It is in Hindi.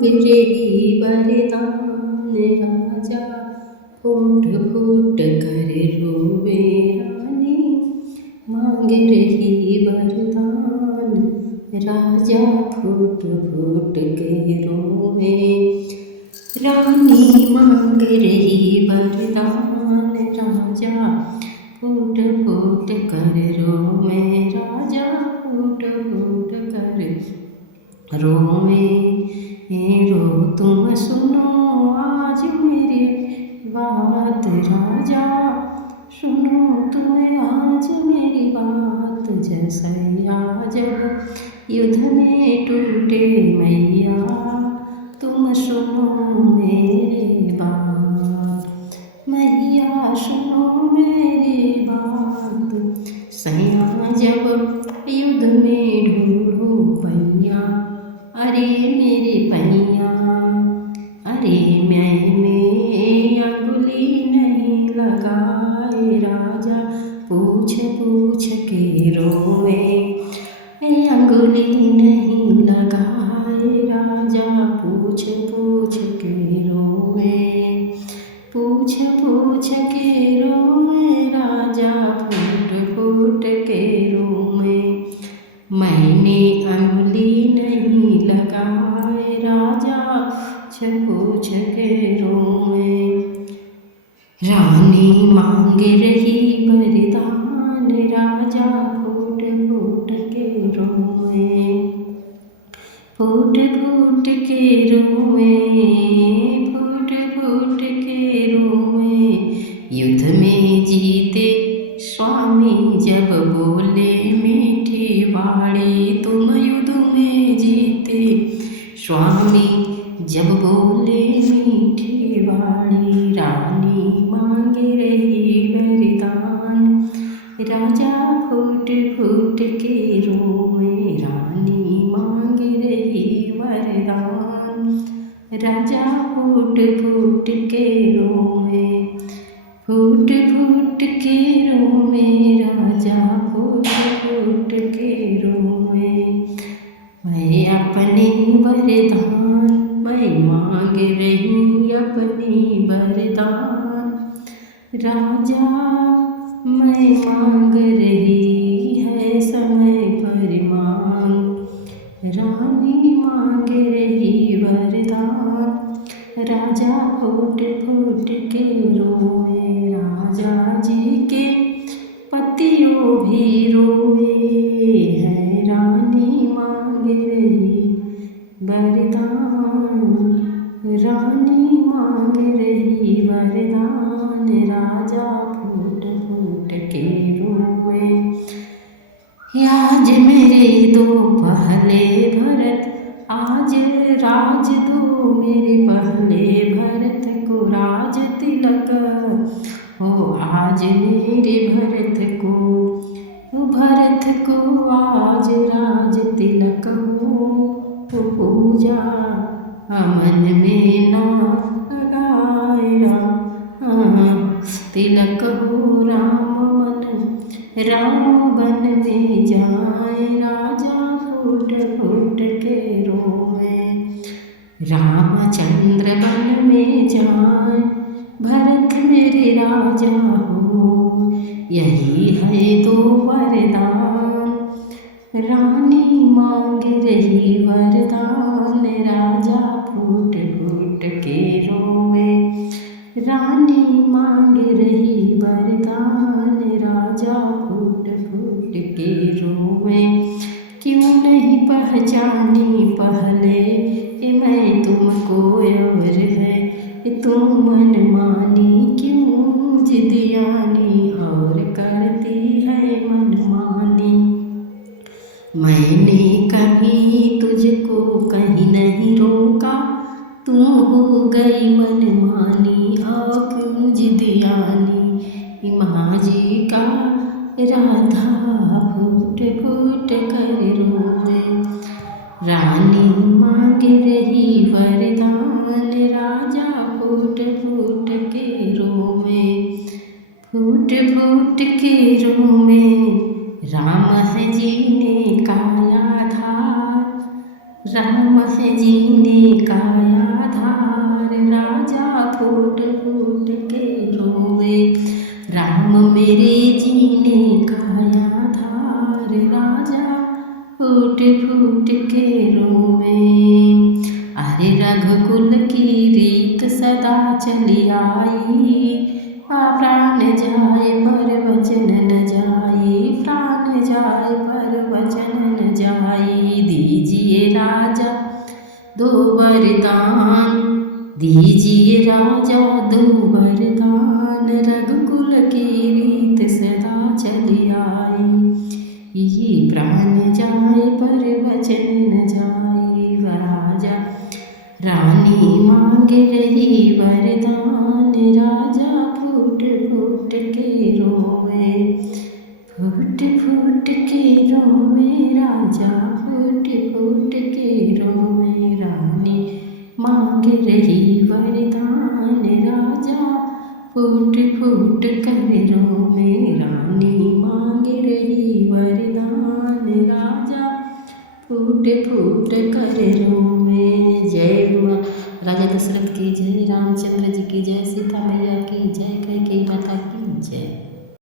मांग रही वरदान राजा, फूट फूट कर रोवे रानी, मांग रही वरदान राजा, फूट फूट के रोवे रानी, मांग रही वरदान राजा, फूट फूट कर रोवे राजा, फूट फूट कर रोवे रो तुम सुनो आज मेरी बात राजा, सुनो तुम आज मेरी बात, जसैया जब युद्ध में टूटे मैया, तुम सुनो मेरी बात मैया, सुनो मेरी बात, सैया जब युद्ध में ढूंढो पैया, अरे मेरे पैया, अरे मैंने अंगुली नहीं लगाए राजा, पूछ पूछ के रोवे अंगुली नहीं लगाए राजा, पूछ पूछ के रोवे, पूछ पूछ के रोवे राजा, फूट फूट के रोवे, मैंने अंगुली नहीं लगाए राजा, पूछ के रोवे रानी, मांग रही वरदान राजा, फूट फूट के रोवे, फूट फूट के रोवे, फूट फूट के रोवे, युद्ध में जीते स्वामी जब बोले मीठी वाणी, तुम युद्ध में जीते स्वामी जब बोले मीठी वाणी, रानी मांग रही वरदान राजा, फूट फूट के रोवे रानी, मांग रही वरदान राजा, फूट फूट के रोवे, फूट फूट के रोवे राजा, फूट फूट के रोवे, मैं अपनी वरदान, मैं मांग रही अपनी वरदान राजा, मैं मांग रही है समय पर मांग, रानी मांग रही वरदान राजा, फूट फूट के रोवे राजा जी के पतियों भी रोवे है, रानी मांग रही वरदान, रानी मांग रही वरदान राजा, फूट फूट के रोवे, आज मेरे दो पहले भरत, आज राज दो मेरे पहले भरत को राज तिलक हो, आज मेरे भरत को आज राज तिलक हो, पूजा मन में ना लगाए तिलक हो, राम बन में जाए राजा, फूट फूट के रोवे, रामचंद्र बन में जाए, भरत मेरे राजा हो, यही है तो वरदान, रानी मांग रही वरदान राजा, फूट फूट के रोवे, रानी मांग रही वरदान राजा, फूट फूट के रोवे, क्यों नहीं पहचानी पहले मैं तुमको और है, तुम मन मानी क्यों जिदियानी और करती है मन मानी, मैंने कभी तुझको कहीं नहीं रोका, तू हो गई मन मानी और क्यों जिदियानी, माँ जी का राधा फूट फूट कर रोवे, रानी मांग रही वरदान राजा, फूट फूट के रोवे, फूट फूट के रोवे, राम है जीने का आधार, राम है जीने का आधार, राजा फूट फूट के रोवे। राम मेरे जीने का आधार, राजा फूट फूट के रोवे। अरे रघुकुल की रीत सदा चली आई, प्राण जाए पर वचन न जाए, प्राण जाए पर वचन न जाए। दीजिए राजा दो वरदान, दीजिए राजा दो वरदान, रघुकुल की रीत सदा चली आई। ये प्राण जाए पर वचन न जाए। राजा रानी मांग रही वरदान, राजा फूट फूट के रोवे। फूट फूट के रोवे राजा, फूट फूट के रोवे। रानी मांग रही वरदान, राजा फूट फूट कर रोवे। रानी मांग रही वरदान, राजा फूट फूट कर रोवे। जय माँ राजा दशरथ की जय, रामचंद्र जी की जय, सीता